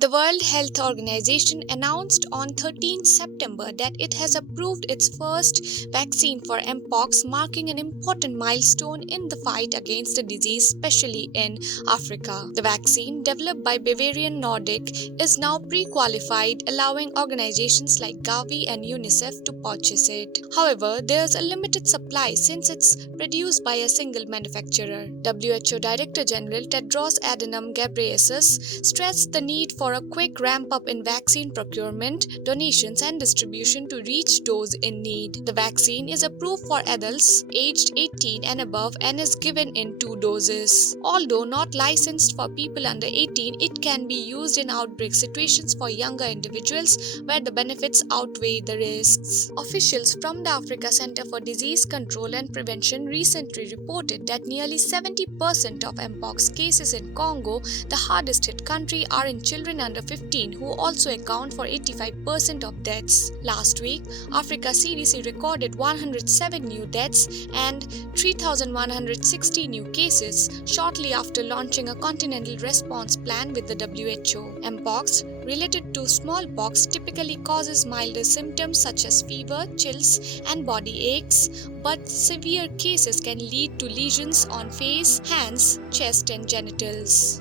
The World Health Organization announced on 13 September that it has approved its first vaccine for Mpox, marking an important milestone in the fight against the disease, especially in Africa. The vaccine, developed by Bavarian Nordic, is now pre-qualified, allowing organizations like GAVI and UNICEF to purchase it. However, there's a limited supply since it's produced by a single manufacturer. WHO Director General Tedros Adhanom Ghebreyesus stressed the need for a quick ramp-up in vaccine procurement, donations and distribution to reach those in need. The vaccine is approved for adults aged 18 and above and is given in 2 doses. Although not licensed for people under 18, it can be used in outbreak situations for younger individuals where the benefits outweigh the risks. Officials from the Africa Center for Disease Control and Prevention recently reported that nearly 70% of Mpox cases in Congo, the hardest hit country, are in children under 15, who also account for 85% of deaths. Last week, Africa CDC recorded 107 new deaths and 3,160 new cases shortly after launching a continental response plan with the WHO. Mpox, related to smallpox, typically causes milder symptoms such as fever, chills, and body aches, but severe cases can lead to lesions on face, hands, chest, and genitals.